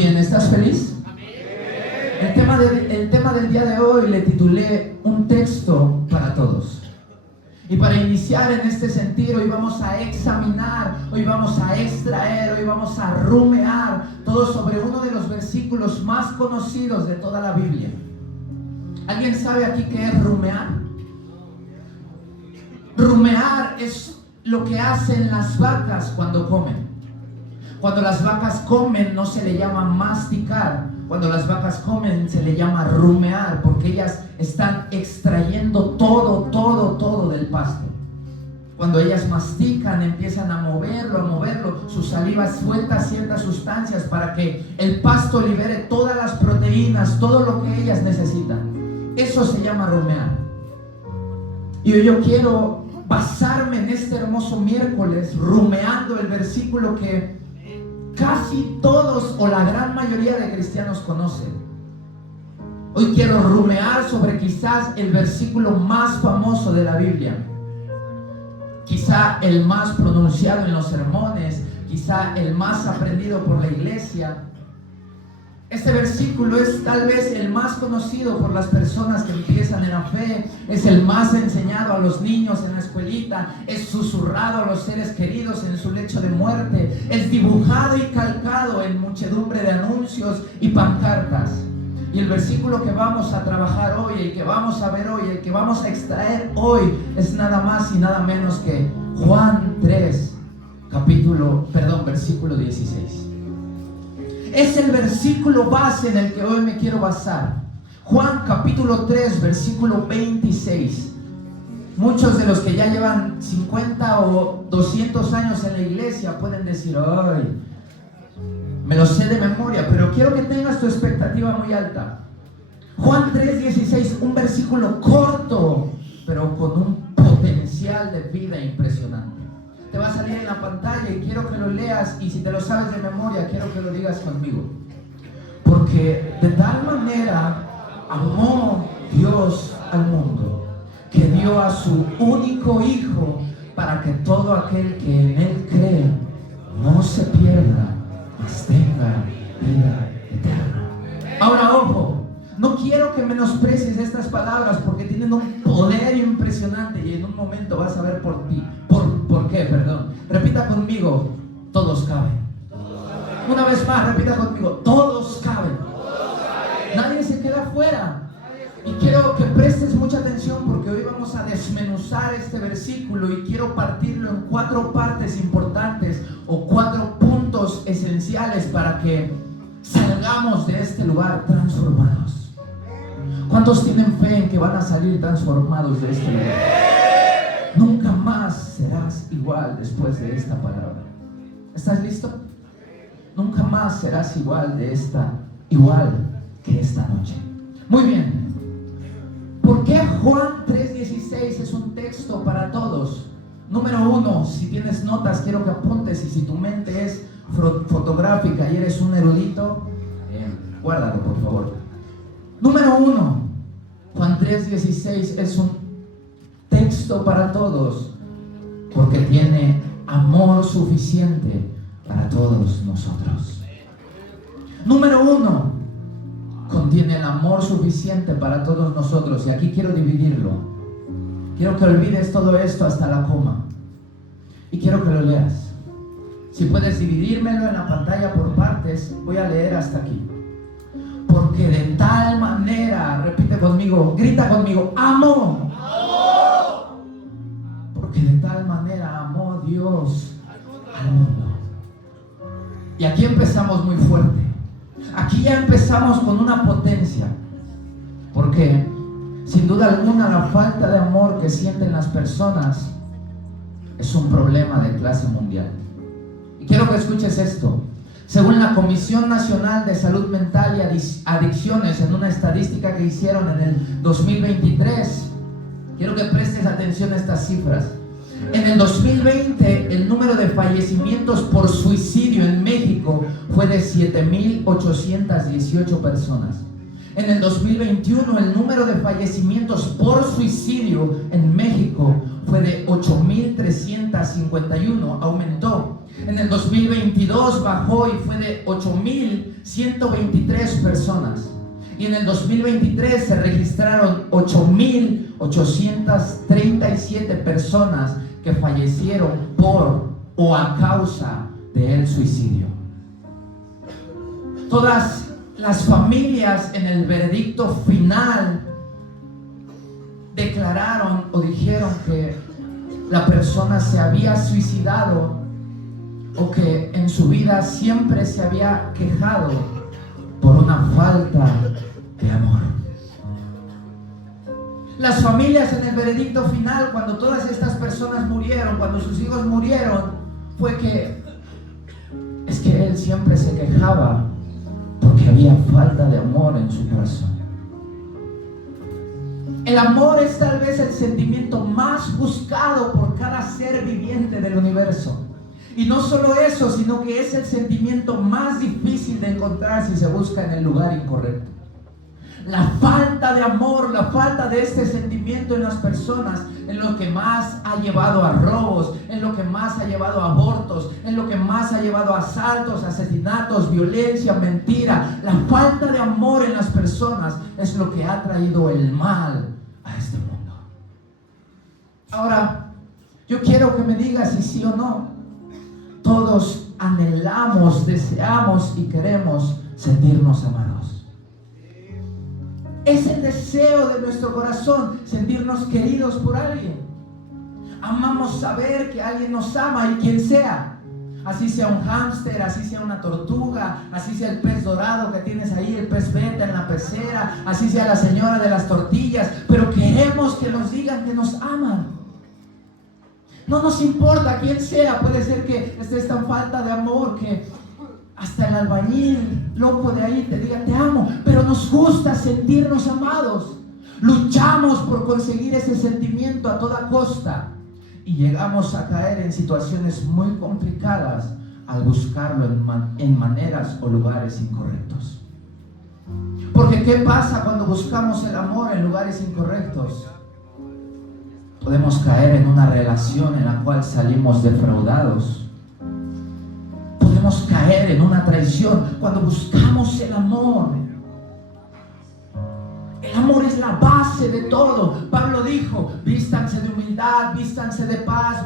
bien, ¿estás feliz? El tema del día de hoy le titulé Un texto para todos. Y para iniciar en este sentido, hoy vamos a examinar, hoy vamos a extraer, hoy vamos a rumear todo sobre uno de los versículos más conocidos de toda la Biblia. ¿Alguien sabe aquí qué es rumear? Rumear es lo que hacen las vacas cuando comen. Cuando las vacas comen no se le llama masticar. Cuando las vacas comen se le llama rumear, porque ellas están extrayendo todo del pasto. Cuando ellas mastican, empiezan a moverlo, su saliva suelta ciertas sustancias para que el pasto libere todas las proteínas, todo lo que ellas necesitan. Eso se llama rumear. Y hoy yo quiero basarme en este hermoso miércoles rumeando el versículo que casi todos o la gran mayoría de cristianos conocen. Hoy quiero rumear sobre quizás el versículo más famoso de la Biblia, quizá el más pronunciado en los sermones, quizá el más aprendido por la iglesia. Este versículo es tal vez el más conocido por las personas que empiezan en la fe, es el más enseñado a los niños en la escuelita, es susurrado a los seres queridos en su lecho de muerte, es dibujado y calcado en muchedumbre de anuncios y pancartas. Y el versículo que vamos a trabajar hoy, el que vamos a ver hoy, el que vamos a extraer hoy, es nada más y nada menos que Juan 3, versículo 16. Es el versículo base en el que hoy me quiero basar. Juan capítulo 3, versículo 26. Muchos de los que ya llevan 50 o 200 años en la iglesia pueden decir, ay, me lo sé de memoria, pero quiero que tengas tu expectativa muy alta. Juan 3, 16, un versículo corto, pero con un potencial de vida impresionante. Te va a salir en la pantalla y quiero que lo leas, y si te lo sabes de memoria, quiero que lo digas conmigo. Porque de tal manera amó Dios al mundo, que dio a su único Hijo, para que todo aquel que en Él cree no se pierda, mas tenga vida eterna. Ahora, ojo, no quiero que menosprecies estas palabras porque tienen un poder impresionante, y en un momento vas a ver por ti. ¿Por qué? Repita conmigo, todos caben. Una vez más, repita conmigo, todos caben. Nadie se queda fuera. Y quiero que prestes mucha atención porque hoy vamos a desmenuzar este versículo y quiero partirlo en 4 partes importantes o 4 puntos esenciales para que salgamos de este lugar transformados. ¿Cuántos tienen fe en que van a salir transformados de este lugar? Nunca más serás igual después de esta palabra. ¿Estás listo? Nunca más serás igual que esta noche. Muy bien. ¿Por qué Juan 3:16 es un texto para todos? Número 1, si tienes notas, quiero que apuntes, y si tu mente es fotográfica y eres un erudito, guárdalo por favor. Número 1, Juan 3:16 es un texto para todos porque tiene amor suficiente para todos nosotros. Número 1, contiene el amor suficiente para todos nosotros, y aquí quiero dividirlo. Quiero que olvides todo esto hasta la coma y quiero que lo leas. Si puedes dividírmelo en la pantalla por partes, voy a leer hasta aquí. Porque de tal manera, repite conmigo, grita conmigo, amó. Porque de tal manera amó Dios al mundo. Y aquí empezamos muy fuerte. Aquí ya empezamos con una potencia. Porque sin duda alguna la falta de amor que sienten las personas es un problema de clase mundial. Y quiero que escuches esto. Según la Comisión Nacional de Salud Mental y Adicciones, en una estadística que hicieron en el 2023, quiero que prestes atención a estas cifras. En el 2020, el número de fallecimientos por suicidio en México fue de 7,818 personas. En el 2021, el número de fallecimientos por suicidio en México fue de 8,351, aumentó. En el 2022 bajó y fue de 8,123 personas. Y en el 2023 se registraron 8,837 personas que fallecieron por o a causa del suicidio. Todas las familias en el veredicto final declararon o dijeron que la persona se había suicidado o que en su vida siempre se había quejado por una falta de amor. Las familias en el veredicto final, cuando todas estas personas murieron, cuando sus hijos murieron, fue que es que él siempre se quejaba porque había falta de amor en su corazón. El amor es tal vez el sentimiento más buscado por cada ser viviente del universo. Y no solo eso, sino que es el sentimiento más difícil de encontrar si se busca en el lugar incorrecto. La falta de amor, la falta de este sentimiento en las personas es lo que más ha llevado a robos, es lo que más ha llevado a abortos, es lo que más ha llevado a asaltos, asesinatos, violencia, mentira. La falta de amor en las personas es lo que ha traído el mal a este mundo. Ahora, yo quiero que me digas si sí o no. Todos anhelamos, deseamos y queremos sentirnos amados. Es el deseo de nuestro corazón sentirnos queridos por alguien. Amamos saber que alguien nos ama y quien sea. Así sea un hámster, así sea una tortuga, así sea el pez dorado que tienes ahí, el pez beta en la pecera, así sea la señora de las tortillas. Pero queremos que nos digan que nos aman. No nos importa quién sea. Puede ser que estés tan falta de amor que hasta el albañil loco de ahí te diga te amo, pero nos gusta sentirnos amados. Luchamos por conseguir ese sentimiento a toda costa y llegamos a caer en situaciones muy complicadas al buscarlo en maneras o lugares incorrectos. Porque ¿qué pasa cuando buscamos el amor en lugares incorrectos? Podemos caer en una relación en la cual salimos defraudados. Podemos caer en una traición cuando buscamos el amor. El amor es la base de todo. Pablo dijo, vístanse de humildad, vístanse de paz,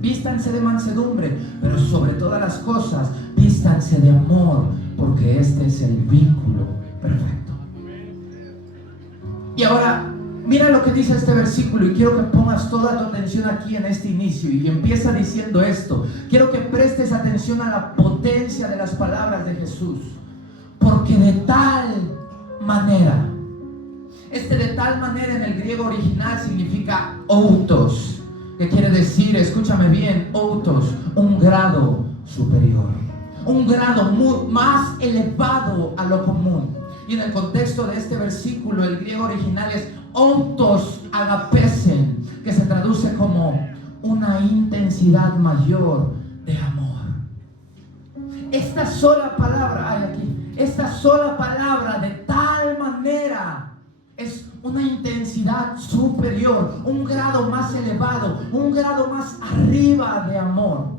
vístanse de mansedumbre, pero sobre todas las cosas, vístanse de amor, porque este es el vínculo perfecto. Y ahora, mira lo que dice este versículo y quiero que pongas toda tu atención aquí en este inicio y empieza diciendo esto. Quiero que prestes atención a la potencia de las palabras de Jesús. Porque de tal manera, de tal manera en el griego original significa outos, que quiere decir, escúchame bien, outos, un grado superior, un grado más elevado a lo común. Y en el contexto de este versículo, el griego original es outos agapesen, que se traduce como una intensidad mayor de amor. Esta sola palabra, esta sola palabra, de tal manera, es una intensidad superior, un grado más elevado, un grado más arriba de amor.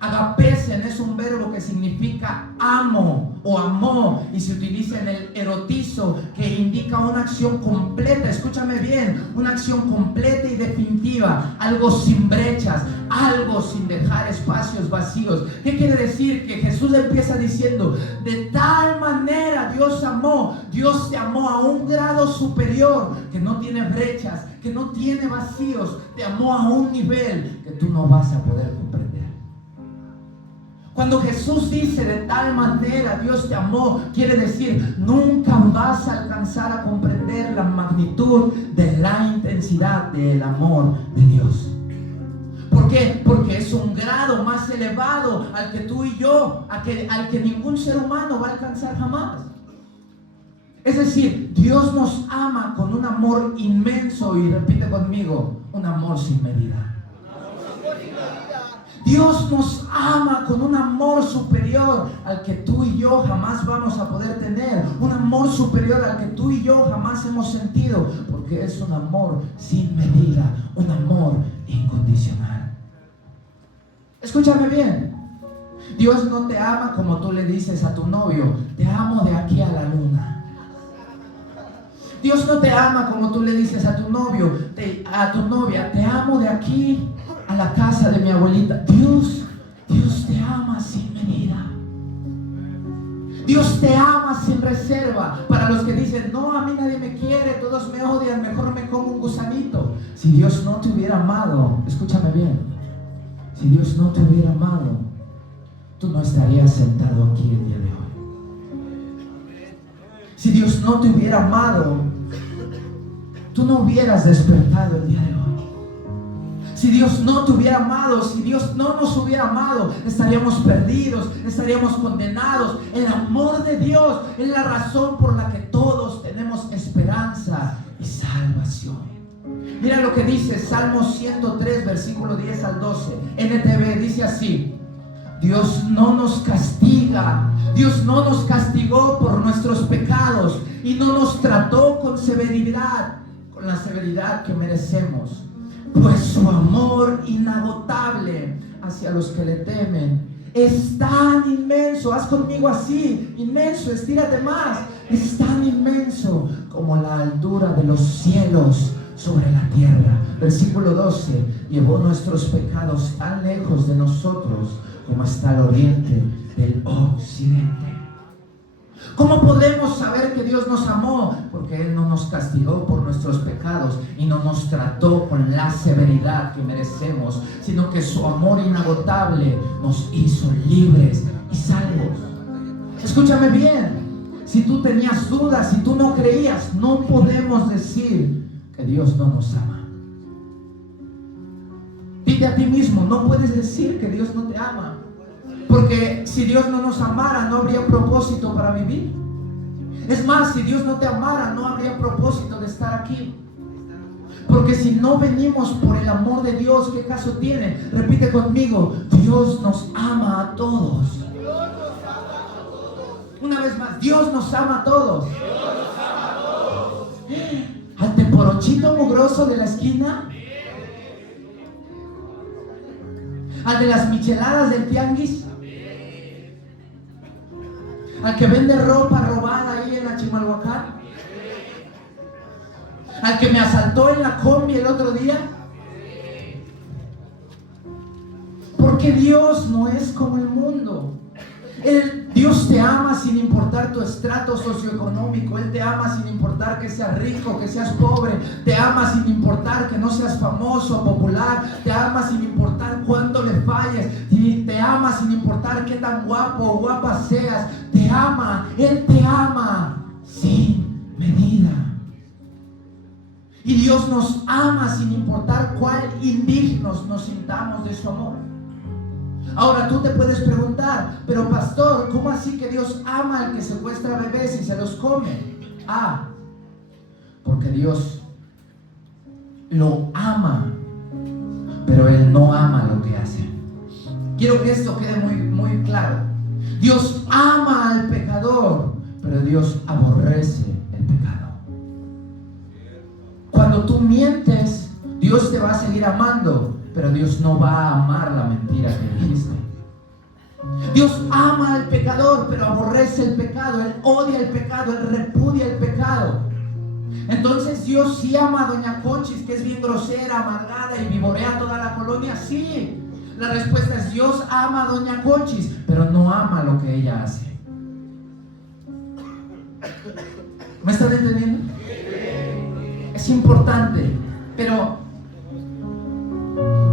Agapesen es un verbo que significa amo o amó y se utiliza en el erotizo, que indica una acción completa. Escúchame bien, una acción completa y definitiva, algo sin brechas, algo sin dejar espacios vacíos. ¿Qué quiere decir? Que Jesús empieza diciendo, de tal manera Dios amó, Dios te amó a un grado superior, que no tiene brechas, que no tiene vacíos, te amó a un nivel que tú no vas a poder comprender. Cuando Jesús dice de tal manera Dios te amó, quiere decir nunca vas a alcanzar a comprender la magnitud de la intensidad del amor de Dios. ¿Por qué? Porque es un grado más elevado al que tú y yo, al que ningún ser humano va a alcanzar jamás. Es decir, Dios nos ama con un amor inmenso y repite conmigo, un amor sin medida. Dios nos ama con un amor superior al que tú y yo jamás vamos a poder tener. Un amor superior al que tú y yo jamás hemos sentido. Porque es un amor sin medida, un amor incondicional. Escúchame bien. Dios no te ama como tú le dices a tu novio: te amo de aquí a la luna. Dios no te ama como tú le dices a tu novio, a tu novia: te amo de aquí a la casa de mi abuelita. Dios te ama sin medida. Dios te ama sin reserva. Para los que dicen: no, a mí nadie me quiere, todos me odian, mejor me como un gusanito. Si Dios no te hubiera amado, escúchame bien, si Dios no te hubiera amado, tú no estarías sentado aquí el día de hoy. Si Dios no te hubiera amado, tú no hubieras despertado el día de hoy. Si Dios no te hubiera amado, si Dios no nos hubiera amado, estaríamos perdidos, estaríamos condenados. El amor de Dios es la razón por la que todos tenemos esperanza y salvación. Mira lo que dice Salmo 103, versículo 10 al 12. NTV dice así: Dios no nos castiga, Dios no nos castigó por nuestros pecados y no nos trató con severidad, con la severidad que merecemos. Pues su amor inagotable hacia los que le temen es tan inmenso. Haz conmigo así: inmenso, estírate más. Es tan inmenso como la altura de los cielos sobre la tierra. Versículo 12: llevó nuestros pecados tan lejos de nosotros como está el oriente del occidente. ¿Cómo podemos saber que Dios nos amó? Porque Él no nos castigó por nuestros pecados y no nos trató con la severidad que merecemos, sino que su amor inagotable nos hizo libres y salvos. Escúchame bien, si tú tenías dudas, si tú no creías, no podemos decir que Dios no nos ama. Dite a ti mismo: no puedes decir que Dios no te ama. Porque si Dios no nos amara, no habría propósito para vivir. Es más, si Dios no te amara, no habría propósito de estar aquí. Porque si no venimos por el amor de Dios, ¿qué caso tiene? Repite conmigo: Dios nos ama a todos. Una vez más: Dios nos ama a todos. Al teporochito mugroso de la esquina, al de las micheladas del tianguis, al que vende ropa robada ahí en la Chimalhuacán, al que me asaltó en la combi el otro día. Porque Dios no es como el mundo. Dios te ama sin importar tu estrato socioeconómico. Él te ama sin importar que seas rico, que seas pobre. Te ama sin importar que no seas famoso o popular. Te ama sin importar cuánto le falles. Y te ama sin importar qué tan guapo o guapa seas. Te ama, Él te ama sin medida. Y Dios nos ama sin importar cuál indignos nos sintamos de su amor. Ahora tú te puedes preguntar: pero pastor, ¿cómo así que Dios ama al que secuestra bebés y se los come? Porque Dios lo ama, pero Él no ama lo que hace. Quiero que esto quede muy, muy claro. Dios ama al pecador, pero Dios aborrece el pecado. Cuando tú mientes, Dios te va a seguir amando, pero Dios no va a amar la mentira que dijiste. Dios ama al pecador, pero aborrece el pecado. Él odia el pecado, Él repudia el pecado. Entonces, ¿Dios sí ama a doña Conchis, que es bien grosera, amargada y vivorea a toda la colonia? Sí. La respuesta es: Dios ama a doña Conchis, pero no ama lo que ella hace. ¿Me están entendiendo? Es importante, pero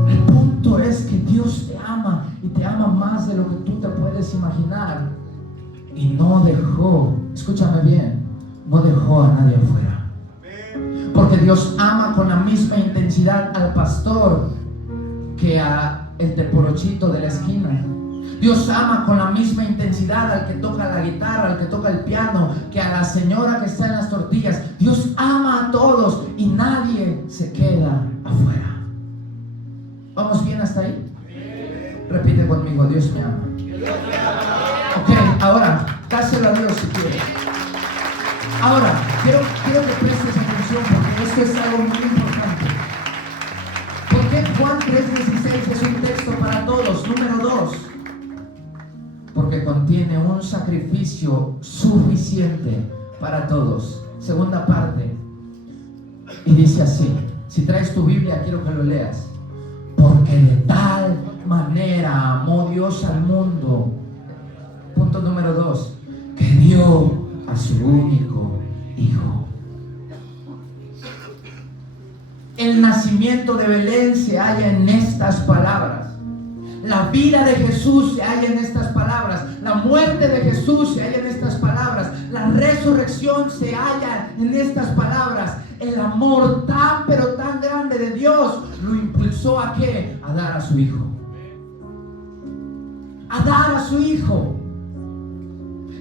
el punto es que Dios te ama y te ama más de lo que tú te puedes imaginar. Y no dejó, escúchame bien, no dejó a nadie afuera. Porque Dios ama con la misma intensidad al pastor que a el teporochito de la esquina. Dios ama con la misma intensidad al que toca la guitarra, al que toca el piano, que a la señora que está en las tortillas. Dios ama a todos y nadie se queda afuera. ¿Vamos bien hasta ahí? Dios si quieres. Ahora, quiero que prestes atención porque esto es algo muy importante. ¿Por qué Juan 3:16 es un texto para todos? Número 2. Porque contiene un sacrificio suficiente para todos. Segunda parte. Y dice así. Si traes tu Biblia, quiero que lo leas. Porque de tal manera amó Dios al mundo. Punto número 2. Que dio a su único Hijo. El nacimiento de Belén se halla en estas palabras. La vida de Jesús se halla en estas palabras. La muerte de Jesús se halla en estas palabras. La resurrección se halla en estas palabras. El amor tan pero tan grande de Dios lo impulsó ¿a qué? A dar a su Hijo. A dar a su Hijo.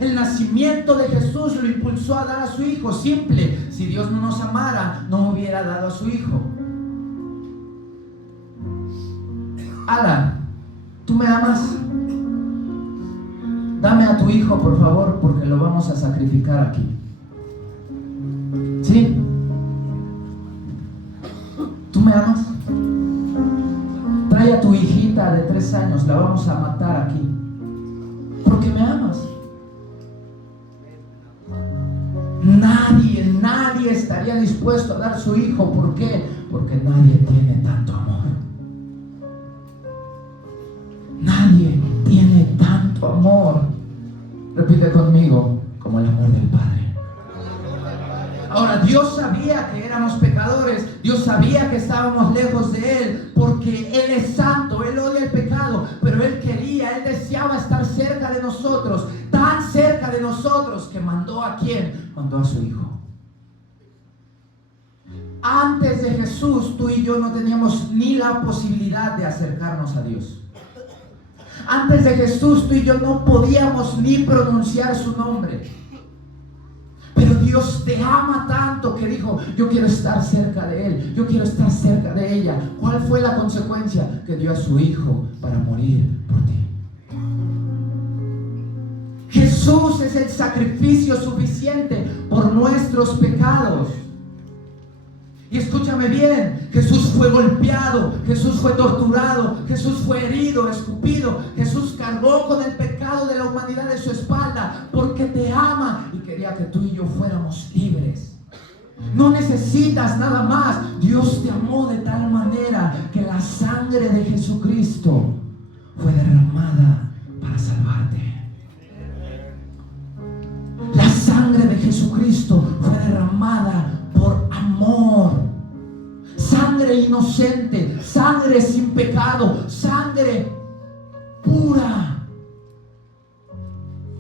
El nacimiento de Jesús lo impulsó a dar a su Hijo. Simple. Si Dios no nos amara, no hubiera dado a su Hijo. Alan, ¿tú me amas? Dame a tu Hijo, por favor, porque lo vamos a sacrificar aquí. ¿Sí? ¿Tú me amas? Trae a tu hijita de 3 años, la vamos a matar aquí. Porque me amas. Nadie estaría dispuesto a dar su hijo. ¿Por qué? Porque nadie tiene tanto amor. Nadie tiene tanto amor. Repite conmigo, como el amor del Padre. Ahora, Dios sabía que éramos pecadores. Dios sabía que estábamos lejos de Él, porque Él es santo, Él odia el pecado, pero Él quería, Él deseaba estar cerca de nosotros, tan cerca de nosotros, que mandó ¿a quién? Mandó a su Hijo. Antes de Jesús, tú y yo no teníamos ni la posibilidad de acercarnos a Dios. Antes de Jesús, tú y yo no podíamos ni pronunciar su nombre. Pero Dios te ama tanto que dijo, yo quiero estar cerca de Él, yo quiero estar cerca de ella. ¿Cuál fue la consecuencia? Que dio a su Hijo para morir por ti. Jesús es el sacrificio suficiente por nuestros pecados. Y escúchame bien, Jesús fue golpeado, Jesús fue torturado, Jesús fue herido, escupido. Jesús cargó con el pecado de la humanidad de su espalda porque te ama y quería que tú y yo fuéramos libres. No necesitas nada más. Dios te amó de tal manera que la sangre de Jesucristo fue derramada para salvarte. La sangre de Jesucristo fue derramada por amor. Sangre inocente, sangre sin pecado, sangre pura.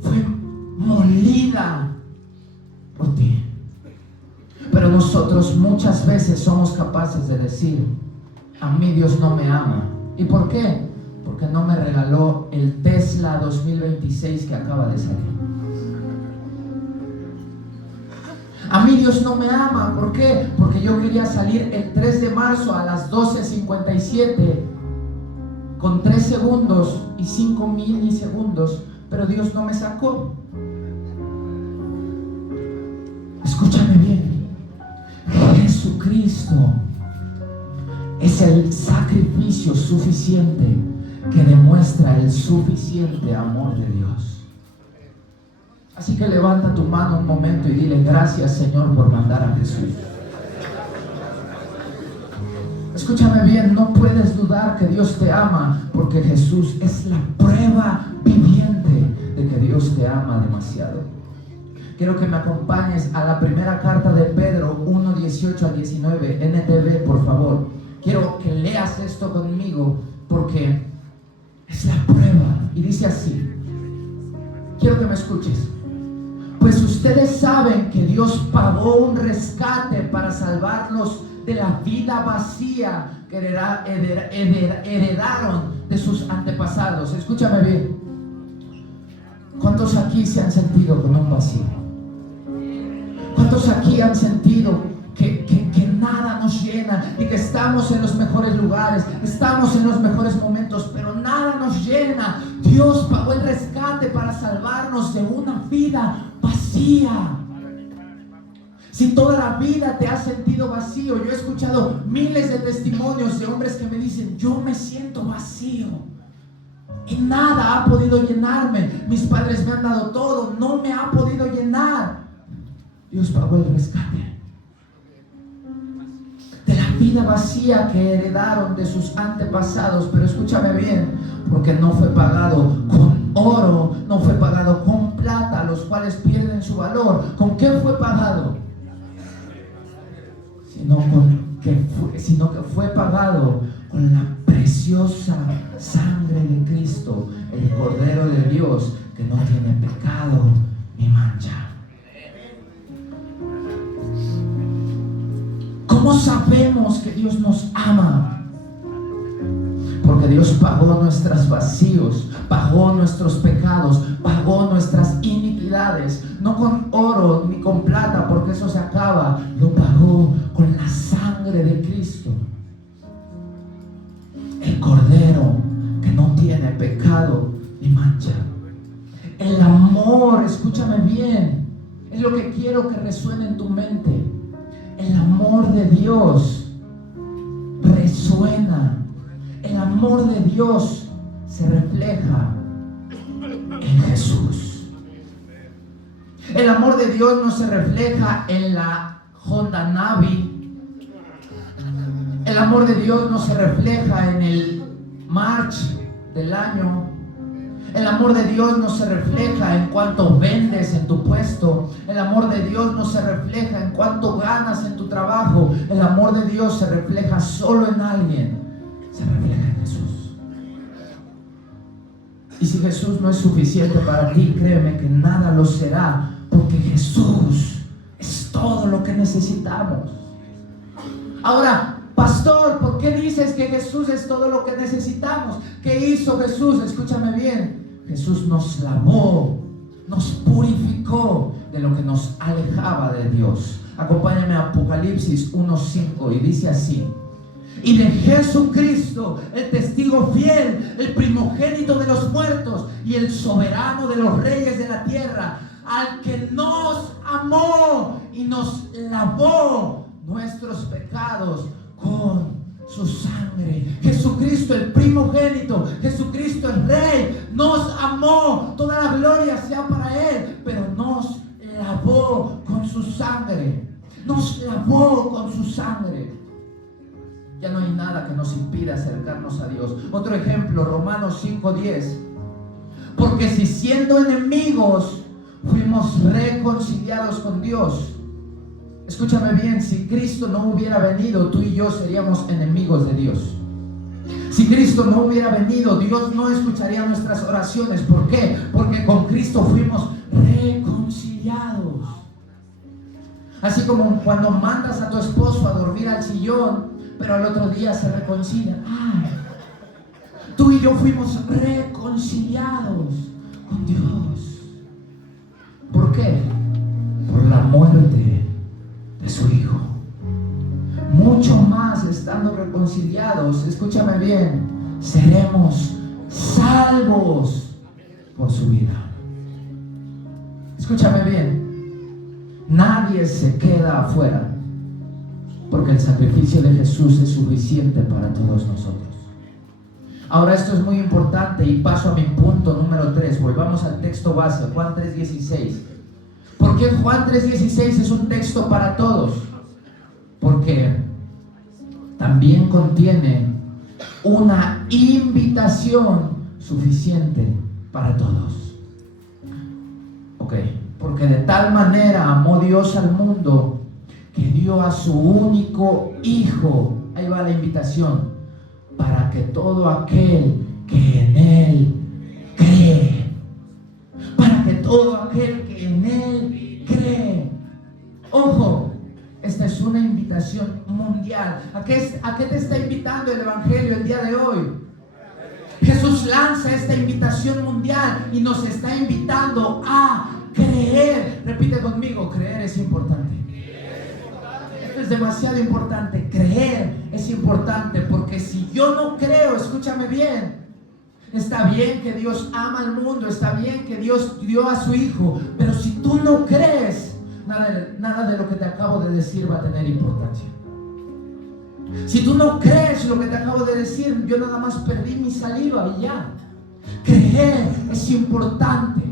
Fue molida por ti. Pero nosotros muchas veces somos capaces de decir, a mí Dios no me ama. ¿Y por qué? Porque no me regaló el Tesla 2026 que acaba de salir. A mí Dios no me ama. ¿Por qué? Porque yo quería salir el 3 de marzo a las 12:57 con 3 segundos y 5 milisegundos, pero Dios no me sacó. Escúchame bien. Jesucristo es el sacrificio suficiente que demuestra el suficiente amor de Dios. Así que levanta tu mano un momento y dile, gracias Señor por mandar a Jesús. Escúchame bien, no puedes dudar que Dios te ama, porque Jesús es la prueba viviente de que Dios te ama demasiado. Quiero que me acompañes a la primera carta de Pedro 1:18-19, NTV, por favor. Quiero que leas esto conmigo porque es la prueba. Y dice así, quiero que me escuches. Pues ustedes saben que Dios pagó un rescate para salvarlos de la vida vacía que heredaron de sus antepasados. Escúchame bien. ¿Cuántos aquí se han sentido con un vacío? ¿Cuántos aquí han sentido que nada nos llena y que estamos en los mejores lugares, estamos en los mejores momentos, pero nada nos llena? Dios pagó el rescate para salvarnos de una vida vacía. Si toda la vida te has sentido vacío, yo he escuchado miles de testimonios de hombres que me dicen, yo me siento vacío y nada ha podido llenarme. Mis padres me han dado todo, no me ha podido llenar. Dios pagó el rescate de la vida vacía que heredaron de sus antepasados. Pero escúchame bien, porque no fue pagado con oro, no fue pagado con plata, los cuales pierden su valor. ¿Con qué fue pagado? Sino que fue pagado con la preciosa sangre de Cristo, el Cordero de Dios, que no tiene pecado ni mancha. ¿Cómo sabemos que Dios nos ama? Porque Dios pagó nuestros vacíos, pagó nuestros pecados, pagó nuestras iniquidades, no con oro ni con plata, porque eso se acaba. Lo pagó con la sangre de Cristo, el Cordero que no tiene pecado ni mancha. El amor, escúchame bien, es lo que quiero que resuene en tu mente. El amor de Dios resuena. El amor de Dios se refleja en Jesús. El amor de Dios no se refleja en la Honda Navi. El amor de Dios no se refleja en el March del año. El amor de Dios no se refleja en cuánto vendes en tu puesto. El amor de Dios no se refleja en cuánto ganas en tu trabajo. El amor de Dios se refleja solo en alguien. Se refleja en Jesús. Y si Jesús no es suficiente para ti, créeme que nada lo será, porque Jesús es todo lo que necesitamos. Ahora, pastor, ¿por qué dices que Jesús es todo lo que necesitamos? ¿Qué hizo Jesús? Escúchame bien. Jesús nos lavó, nos purificó de lo que nos alejaba de Dios. Acompáñame a Apocalipsis 1:5 y dice así: y de Jesucristo, el testigo fiel, el primogénito de los muertos y el soberano de los reyes de la tierra, al que nos amó y nos lavó nuestros pecados con su sangre. Jesucristo, el primogénito, Jesucristo, el rey, nos amó. Toda la gloria sea para Él, pero nos lavó con su sangre. Nos lavó con su sangre. Ya no hay nada que nos impida acercarnos a Dios. Otro ejemplo, Romanos 5:10. Porque si siendo enemigos fuimos reconciliados con Dios. Escúchame bien, si Cristo no hubiera venido, tú y yo seríamos enemigos de Dios. Si Cristo no hubiera venido, Dios no escucharía nuestras oraciones. ¿Por qué? Porque con Cristo fuimos reconciliados. Así como cuando mandas a tu esposo a dormir al sillón, pero al otro día se reconcilian. Tú y yo fuimos reconciliados con Dios. ¿Por qué? Por la muerte de su Hijo. Mucho más, estando reconciliados, escúchame bien, seremos salvos por su vida. Escúchame bien, nadie se queda afuera, porque el sacrificio de Jesús es suficiente para todos nosotros. Ahora, esto es muy importante y paso a mi punto número 3. Volvamos al texto base, Juan 3:16. ¿Por qué Juan 3:16 es un texto para todos? Porque también contiene una invitación suficiente para todos. Ok, porque de tal manera amó Dios al mundo que dio a su único Hijo, ahí va la invitación, para que todo aquel que en Él cree, para que todo aquel que en Él cree. Ojo, esta es una invitación mundial. ¿A qué te está invitando el Evangelio el día de hoy? Jesús lanza esta invitación mundial y nos está invitando a creer. Repite conmigo, creer es importante. Esto es demasiado importante. Creer es importante, porque si yo no creo, escúchame bien, Está bien que Dios ama al mundo, está bien que Dios dio a su Hijo, pero si tú no crees, nada de lo que te acabo de decir va a tener importancia. Si tú no crees lo que te acabo de decir, yo nada más perdí mi saliva y ya. Creer es importante.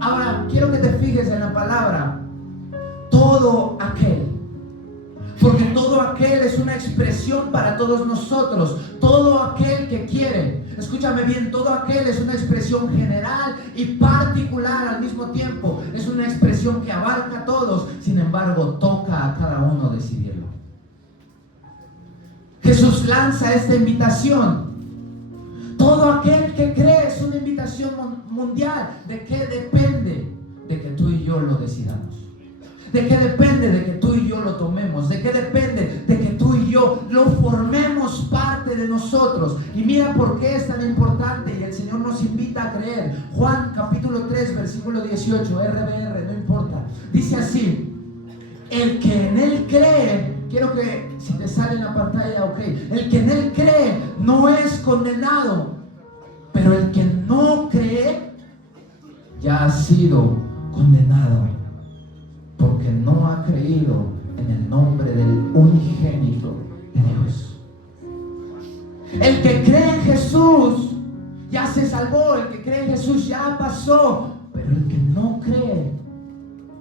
Ahora, quiero que te fijes en la palabra todo aquel. Porque todo aquel es una expresión para todos nosotros. Todo aquel que quiere. Escúchame bien, todo aquel es una expresión general y particular al mismo tiempo. Es una expresión que abarca a todos. Sin embargo, toca a cada uno decidirlo. Jesús lanza esta invitación. Todo aquel que cree es una invitación mundial. ¿De qué depende? De que tú y yo lo decidamos. ¿De qué depende? De que tú y yo lo tomemos. ¿De qué depende? De que tú y yo lo formemos parte de nosotros. Y mira por qué es tan importante y el Señor nos invita a creer. Juan capítulo 3 versículo 18, RBR, no importa. Dice así: el que en Él cree, quiero que si te sale en la pantalla, ok. El que en Él cree no es condenado, pero el que no cree ya ha sido condenado, porque no ha creído en el nombre del unigénito de Dios. El que cree en Jesús ya se salvó, el que cree en Jesús ya pasó, pero el que no cree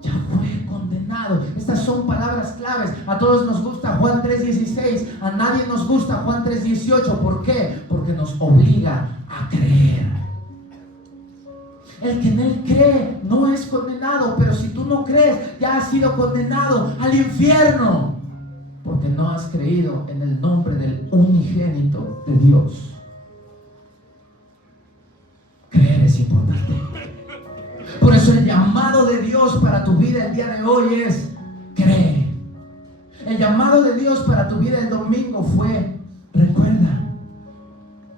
ya fue condenado. Estas son palabras claves. A todos nos gusta Juan 3:16, a nadie nos gusta Juan 3:18. ¿Por qué? Porque nos obliga a creer. El que en Él cree no es condenado, pero si tú no crees, ya has sido condenado al infierno, porque no has creído en el nombre del unigénito de Dios. Creer es importante. Por eso el llamado de Dios para tu vida el día de hoy es: cree. El llamado de Dios para tu vida el domingo fue: recuerda.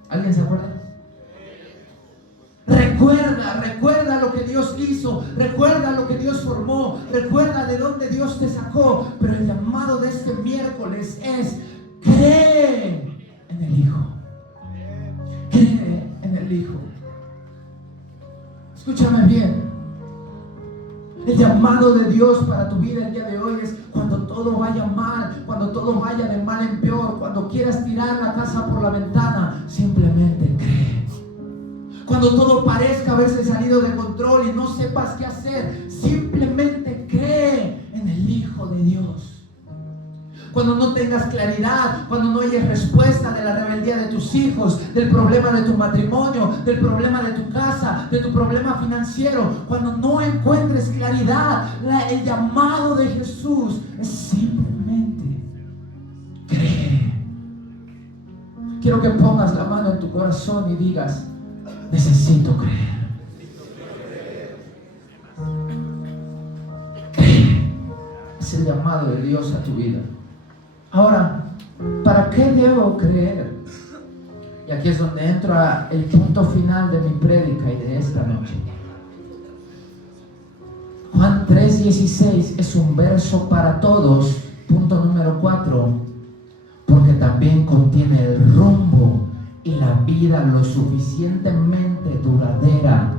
¿Alguien se acuerda? Recuerda lo que Dios hizo, recuerda lo que Dios formó, recuerda de dónde Dios te sacó. Pero el llamado de este miércoles es: cree en el Hijo. Cree en el Hijo. Escúchame bien. El llamado de Dios para tu vida el día de hoy es: cuando todo vaya mal, cuando todo vaya de mal en peor, cuando quieras tirar la casa por la ventana, simplemente cree. Cuando todo parezca haberse salido de control y no sepas qué hacer, simplemente cree en el Hijo de Dios. Cuando no tengas claridad, cuando no hayas respuesta de la rebeldía de tus hijos, del problema de tu matrimonio, del problema de tu casa, de tu problema financiero, cuando no encuentres claridad, el llamado de Jesús es simplemente cree. Quiero que pongas la mano en tu corazón y digas: necesito creer. Cree. Es el llamado de Dios a tu vida. Ahora, ¿para qué debo creer? Y aquí es donde entra el punto final de mi prédica y de esta noche. Juan 3:16 es un verso para todos. Punto número 4. Porque también contiene el rumbo y la vida lo suficientemente duradera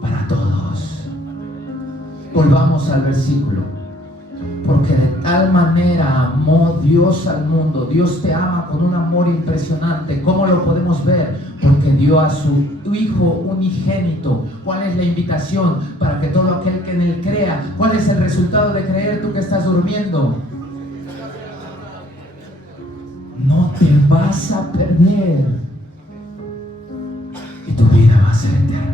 para todos. Volvamos al versículo. Porque de tal manera amó Dios al mundo. Dios te ama con un amor impresionante. ¿Cómo lo podemos ver? Porque dio a su Hijo unigénito. ¿Cuál es la invitación? Para que todo aquel que en Él crea. ¿Cuál es el resultado de creer, tú que estás durmiendo? No te vas a perder. Y tu vida va a ser eterna.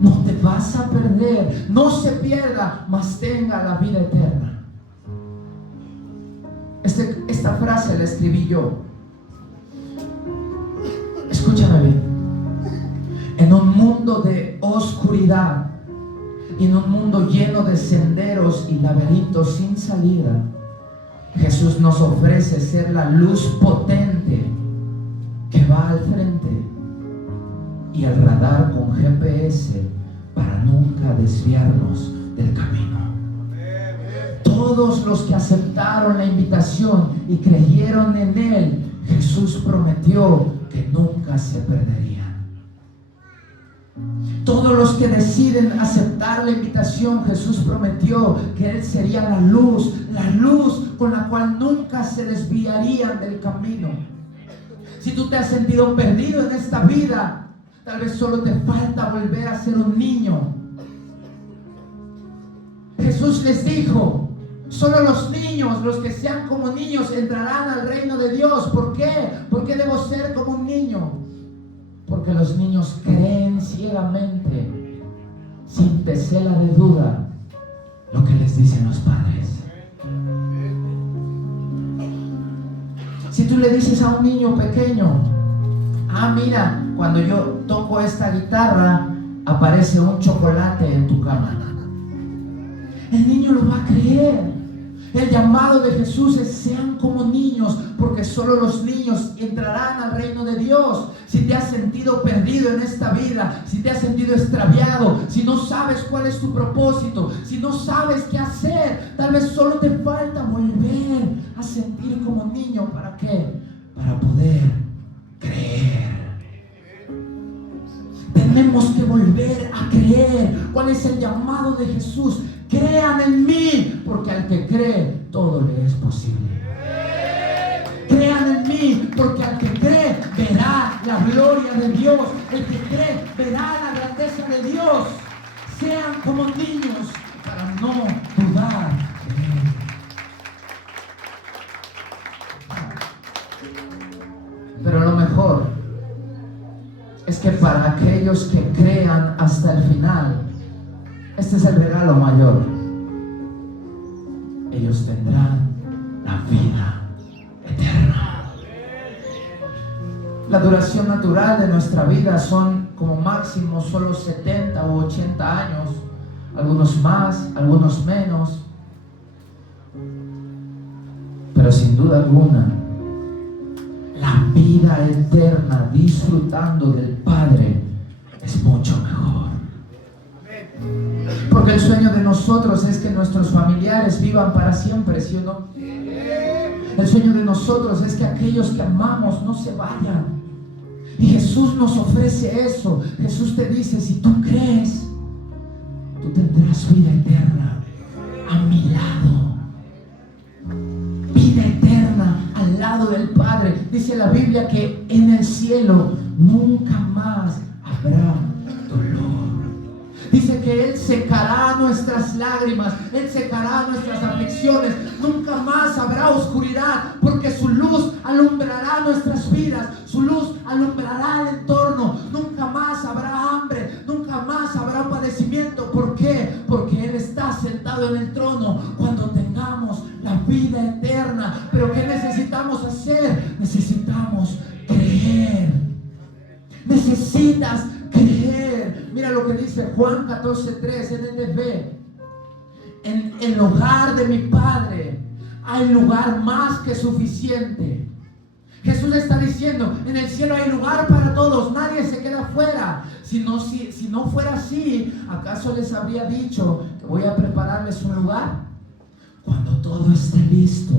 No te vas a perder. No se pierda, mas tenga la vida eterna. Esta frase la escribí yo. Escúchame bien. En un mundo de oscuridad y en un mundo lleno de senderos y laberintos sin salida, Jesús nos ofrece ser la luz potente que va al frente y el radar con GPS para nunca desviarnos del camino. Todos los que aceptaron la invitación y creyeron en Él, Jesús prometió que nunca se perderían. Todos los que deciden aceptar la invitación, Jesús prometió que Él sería la luz con la cual nunca se desviarían del camino. Si tú te has sentido perdido en esta vida, tal vez solo te falta volver a ser un niño. Jesús les dijo: solo los niños, los que sean como niños, entrarán al reino de Dios. ¿Por qué? ¿Por qué debo ser como un niño? Porque los niños creen ciegamente, sin tesela de duda, lo que les dicen los padres. Si tú le dices a un niño pequeño: mira, cuando yo toco esta guitarra, aparece un chocolate en tu cama, el niño lo va a creer. El llamado de Jesús es: sean como niños, porque solo los niños entrarán al reino de Dios. Si te has sentido perdido en esta vida, si te has sentido extraviado, si no sabes cuál es tu propósito, si no sabes qué hacer, tal vez solo te falta volver a sentir como niño. ¿Para qué? Para poder creer. Tenemos que volver a creer. ¿Cuál es el llamado de Jesús? Crean en mí, porque al que cree, todo le es posible. Crean en mí, porque al que cree, verá la gloria de Dios. El que cree, verá la grandeza de Dios. Sean como niños para no dudar de Él. Pero lo mejor es que para aquellos que crean hasta el final, este es el regalo mayor: ellos tendrán la vida eterna. La duración natural de nuestra vida son como máximo solo 70 o 80 años, algunos más, algunos menos. Pero sin duda alguna, la vida eterna disfrutando del Padre es mucho mejor. Porque el sueño de nosotros es que nuestros familiares vivan para siempre, ¿sí o no? El sueño de nosotros es que aquellos que amamos no se vayan. Y Jesús nos ofrece eso. Jesús te dice: si tú crees, tú tendrás vida eterna a mi lado. Vida eterna al lado del Padre. Dice la Biblia que en el cielo nunca más habrá dolor. Dice que Él secará nuestras lágrimas, Él secará nuestras aflicciones. Nunca más habrá oscuridad, porque su luz alumbrará nuestras vidas, su luz alumbrará el entorno. Nunca más habrá hambre, nunca más habrá padecimiento. ¿Por qué? Porque Él está sentado en el trono. Cuando tengamos la vida eterna, ¿pero qué necesitamos hacer? Necesitamos creer. Necesitas creer. Mira lo que dice Juan 14:3 NTV: en el hogar de mi Padre hay lugar más que suficiente. Jesús está diciendo: en el cielo hay lugar para todos, nadie se queda fuera. Si no fuera así, ¿acaso les habría dicho que voy a prepararles un lugar? Cuando todo esté listo,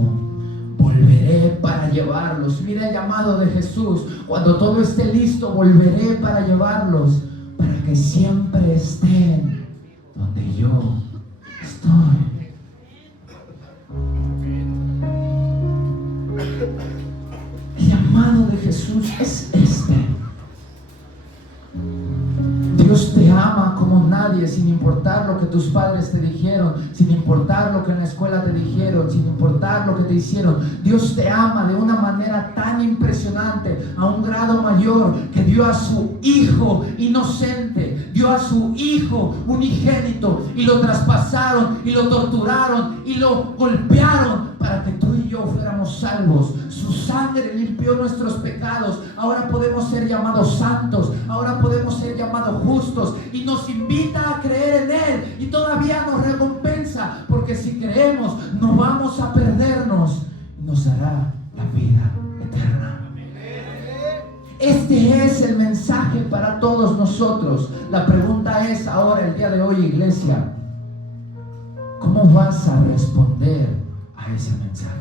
volveré para llevarlos. Mira el llamado de Jesús: cuando todo esté listo, volveré para llevarlos, para que siempre estén donde yo estoy. El llamado de Jesús es este. Dios te ama como nadie, sin importar lo que tus padres te dijeron, sin importar lo que en la escuela te dijeron, sin importar lo que te hicieron. Dios te ama de una manera tan impresionante, a un grado mayor, que dio a su Hijo inocente, dio a su Hijo unigénito, y lo traspasaron, y lo torturaron, y lo golpearon, para que tú y yo fuéramos salvos. Su sangre limpió nuestros pecados. Ahora podemos ser llamados santos, ahora podemos ser llamados justos, y nos invita a creer en Él, y todavía nos recompensa, porque si creemos no vamos a perdernos, y nos dará la vida eterna. Este es el mensaje para todos nosotros. La pregunta es ahora, el día de hoy, iglesia: ¿cómo vas a responder a ese mensaje?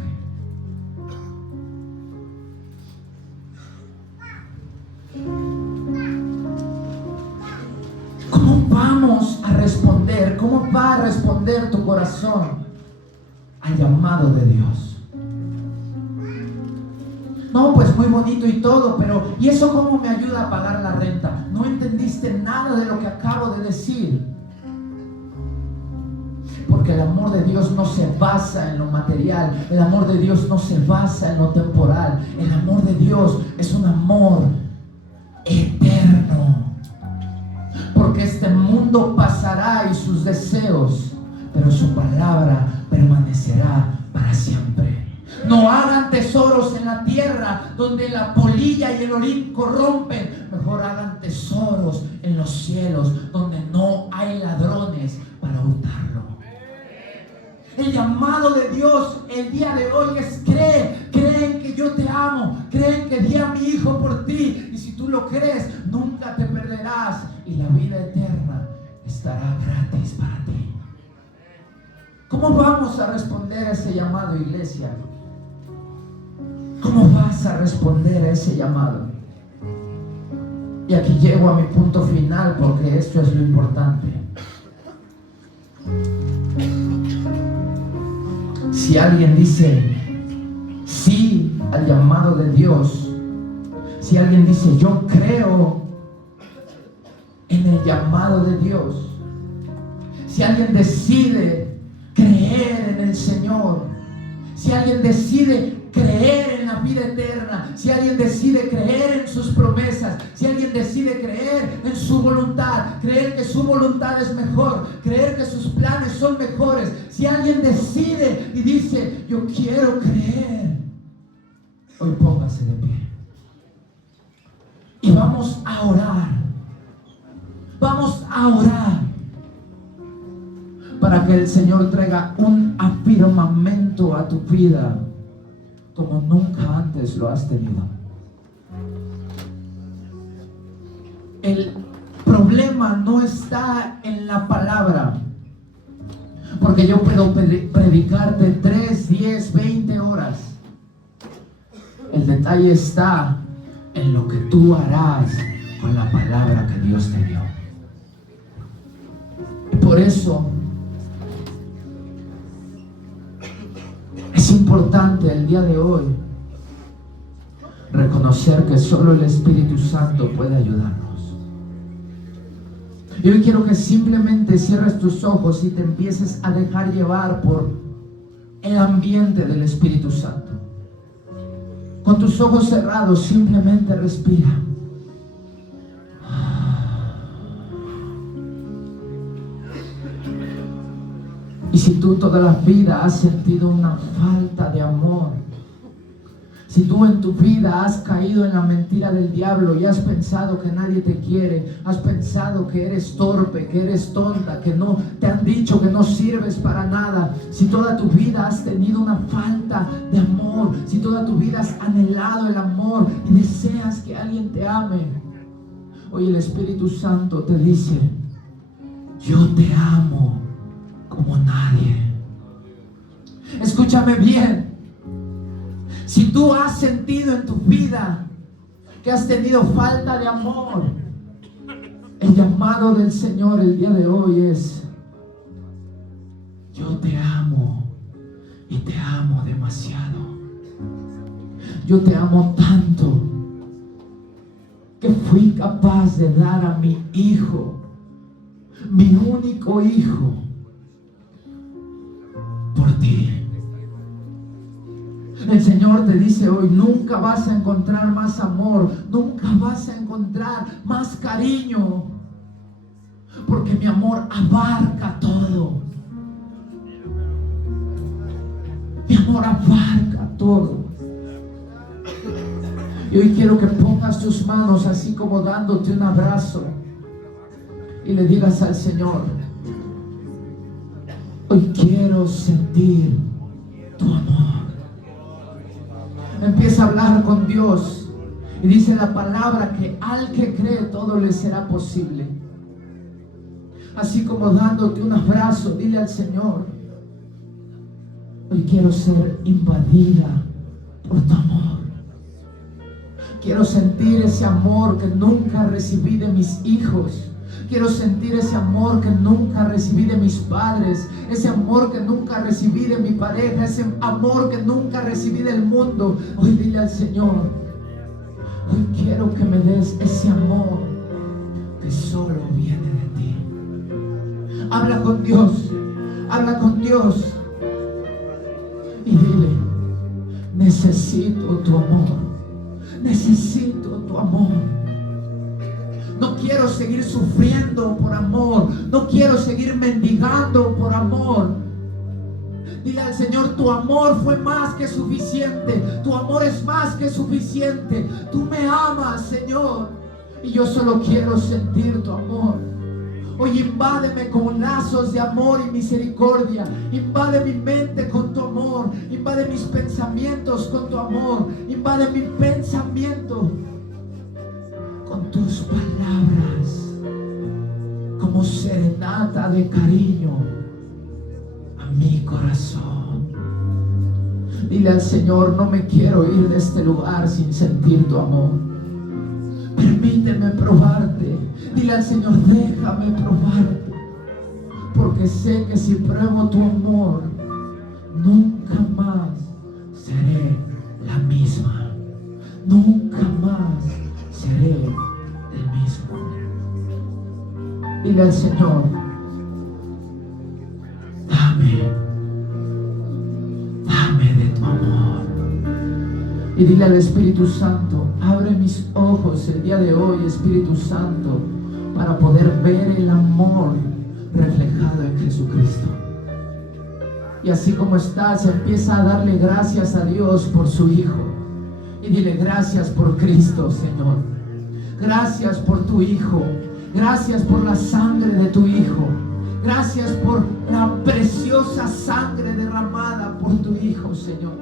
¿Cómo vamos a responder? ¿Cómo va a responder tu corazón al llamado de Dios? No, pues muy bonito y todo, pero ¿y eso cómo me ayuda a pagar la renta? No entendiste nada de lo que acabo de decir. Porque el amor de Dios no se basa en lo material. El amor de Dios no se basa en lo temporal. El amor de Dios es un amor eterno. Porque este mundo pasará y sus deseos, pero su palabra permanecerá para siempre. No hagan tesoros en la tierra donde la polilla y el orín corrompen. Mejor hagan tesoros en los cielos donde no hay ladrones para hurtarlo. El llamado de Dios el día de hoy es cree en que yo te amo, cree en que di a mi hijo por ti, y si tú lo crees nunca te perderás y la vida eterna estará gratis para ti. ¿Cómo vamos a responder a ese llamado, iglesia? ¿Cómo vas a responder a ese llamado? Y aquí llego a mi punto final, porque esto es lo importante. Si alguien dice sí al llamado de Dios, si alguien dice yo creo en el llamado de Dios, si alguien decide creer en el Señor, si alguien decide creer en la vida eterna, si alguien decide creer en sus promesas, si alguien decide creer en su voluntad, creer que su voluntad es mejor, creer que sus planes son mejores, si alguien decide y dice yo quiero creer, hoy póngase de pie y vamos a orar. Vamos a orar para que el Señor traiga un afirmamento a tu vida como nunca antes lo has tenido. El problema no está en la palabra, porque yo puedo predicarte 3, 10, 20 horas. El detalle está en lo que tú harás con la palabra que Dios te dio. Y por eso es importante el día de hoy reconocer que solo el Espíritu Santo puede ayudarnos. Y hoy quiero que simplemente cierres tus ojos y te empieces a dejar llevar por el ambiente del Espíritu Santo. Con tus ojos cerrados, simplemente respira. Y si tú toda la vida has sentido una falta de amor, si tú en tu vida has caído en la mentira del diablo y has pensado que nadie te quiere, has pensado que eres torpe, que eres tonta, que no te han dicho que no sirves para nada, si toda tu vida has tenido una falta de amor, si toda tu vida has anhelado el amor y deseas que alguien te ame, hoy el Espíritu Santo te dice: yo te amo como nadie. Escúchame bien. Si tú has sentido en tu vida que has tenido falta de amor, el llamado del Señor el día de hoy es: yo te amo y te amo demasiado. Yo te amo tanto que fui capaz de dar a mi hijo, mi único hijo, por ti. El Señor te dice hoy: nunca vas a encontrar más amor, nunca vas a encontrar más cariño, porque mi amor abarca todo. Mi amor abarca todo. Y hoy quiero que pongas tus manos así como dándote un abrazo y le digas al Señor: hoy quiero sentir tu amor. Empieza a hablar con Dios y dice la palabra que al que cree todo le será posible. Así como dándote un abrazo, dile al Señor: hoy quiero ser invadida por tu amor. Quiero sentir ese amor que nunca recibí de mis hijos. Quiero sentir ese amor que nunca recibí de mis padres, ese amor que nunca recibí de mi pareja, ese amor que nunca recibí del mundo. Hoy dile al Señor, hoy quiero que me des ese amor que solo viene de ti. Habla con Dios, habla con Dios y dile, necesito tu amor, necesito tu amor. No quiero seguir sufriendo por amor. No quiero seguir mendigando por amor. Dile al Señor, tu amor fue más que suficiente. Tu amor es más que suficiente. Tú me amas, Señor, y yo solo quiero sentir tu amor. Hoy invádeme con lazos de amor y misericordia. Invade mi mente con tu amor. Invade mis pensamientos con tu amor. Invade mi pensamiento con tus palabras, como serenata de cariño a mi corazón. Dile al Señor, no me quiero ir de este lugar sin sentir tu amor. Permíteme probarte. Dile al Señor, déjame probarte, porque sé que si pruebo tu amor, nunca más seré la misma. Nunca más seré el mismo. Dile al Señor, dame de tu amor. Y dile al Espíritu Santo, abre mis ojos el día de hoy, Espíritu Santo, para poder ver el amor reflejado en Jesucristo. Y así como estás, empieza a darle gracias a Dios por su Hijo. Y dile, gracias por Cristo, Señor. Gracias por tu Hijo. Gracias por la sangre de tu Hijo. Gracias por la preciosa sangre derramada por tu Hijo, Señor.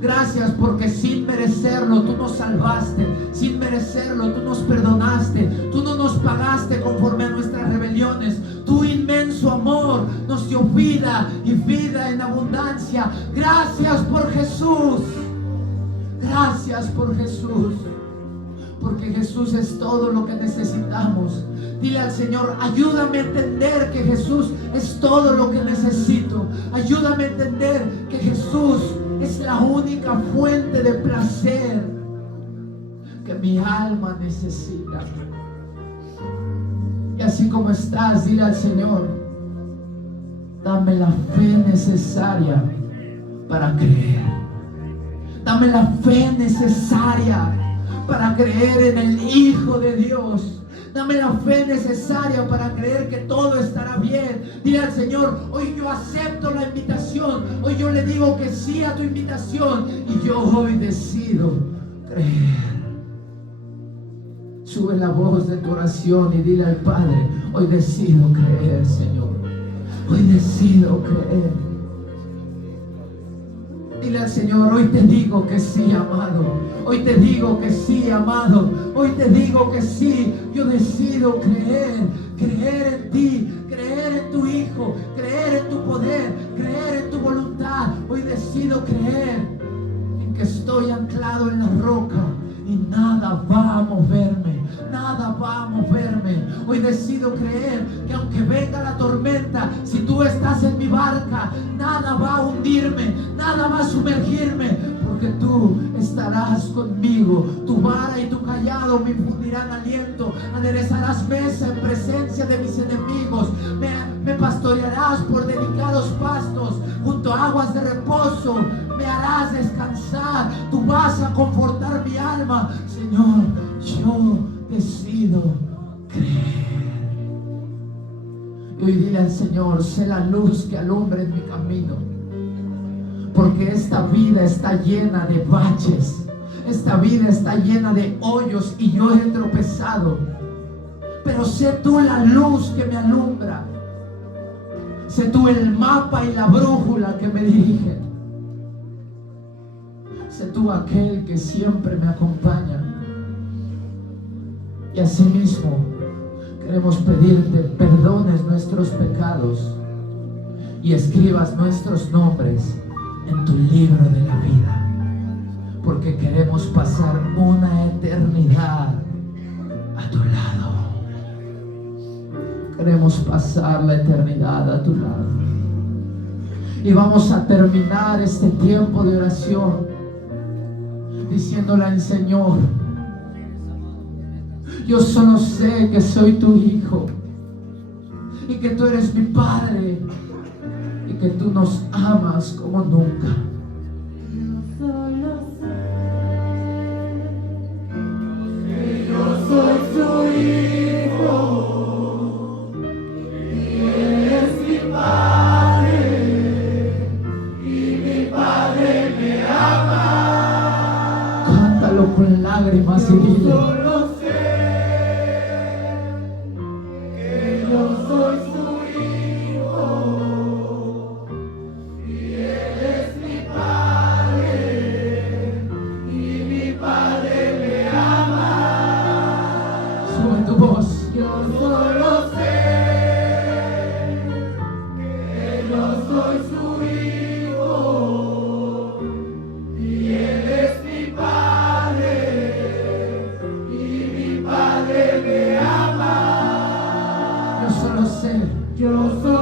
Gracias porque sin merecerlo tú nos salvaste. Sin merecerlo tú nos perdonaste. Tú no nos pagaste conforme a nuestras rebeliones. Tu inmenso amor nos dio vida y vida en abundancia. Gracias por Jesús. Gracias por Jesús, porque Jesús es todo lo que necesitamos. Dile al Señor, ayúdame a entender que Jesús es todo lo que necesito. Ayúdame a entender que Jesús es la única fuente de placer que mi alma necesita. Y así como estás, dile al Señor, dame la fe necesaria para creer. Dame la fe necesaria para creer en el Hijo de Dios. Dame la fe necesaria para creer que todo estará bien. Dile al Señor, hoy yo acepto la invitación. Hoy yo le digo que sí a tu invitación. Y yo hoy decido creer. Sube la voz de tu oración y dile al Padre, hoy decido creer, Señor. Hoy decido creer. Dile al Señor, hoy te digo que sí, amado. Hoy te digo que sí, amado. Hoy te digo que sí. Yo decido creer, creer en ti, creer en tu Hijo, creer en tu poder, creer en tu voluntad. Hoy decido creer en que estoy anclado en la roca y nada va a moverme. Nada va a moverme. Hoy decido creer que aunque venga la tormenta, si tú estás en mi barca, nada va a hundirme, nada va a sumergirme, porque tú estarás conmigo. Tu vara y tu callado me infundirán aliento. Aderezarás mesa en presencia de mis enemigos. Me pastorearás por delicados pastos, junto a aguas de reposo me harás descansar. Tú vas a confortar mi alma. Señor, yo decido creer. Y hoy dile al Señor, sé la luz que alumbre en mi camino, porque esta vida está llena de baches, esta vida está llena de hoyos y yo he tropezado, pero sé tú la luz que me alumbra. Sé tú el mapa y la brújula que me dirigen. Sé tú aquel que siempre me acompaña. Y asimismo queremos pedirte perdones nuestros pecados y escribas nuestros nombres en tu libro de la vida, porque queremos pasar una eternidad a tu lado. Queremos pasar la eternidad a tu lado. Y vamos a terminar este tiempo de oración diciéndole al Señor: yo solo sé que soy tu hijo y que tú eres mi Padre y que tú nos amas como nunca. Yo solo sé que yo soy su hijo y Él es mi Padre y mi Padre me ama. Cántalo con lágrimas y dile: Solo sé que yo soy su hijo y Él es mi Padre y mi Padre me ama. sube tu voz. Yo solo sé que yo soy su hijo y Él es mi Padre y mi Padre me ama. Yo solo sé Yo solo